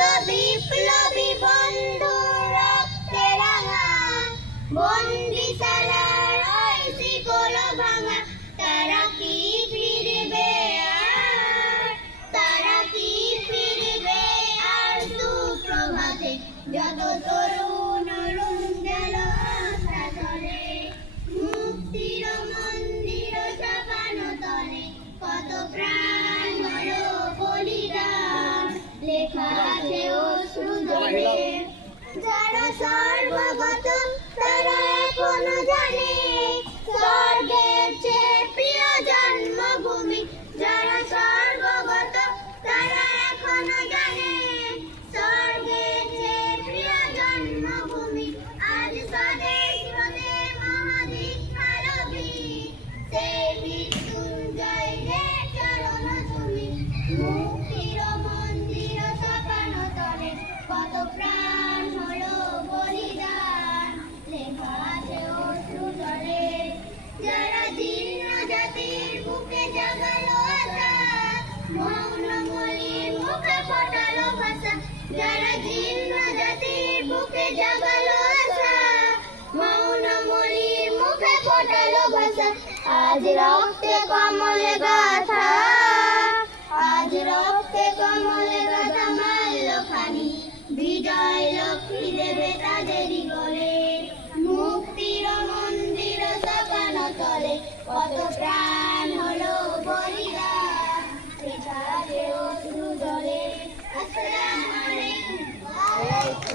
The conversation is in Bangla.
the people of যারা জীর্ণ জাতির বুকে জাগালো আজ রক্তে কমলে গাথা। আজ রক্তে কমলে গাথা মাল্লখানি বিজয় লক্ষ্মী দেবে তাদেরই গলে।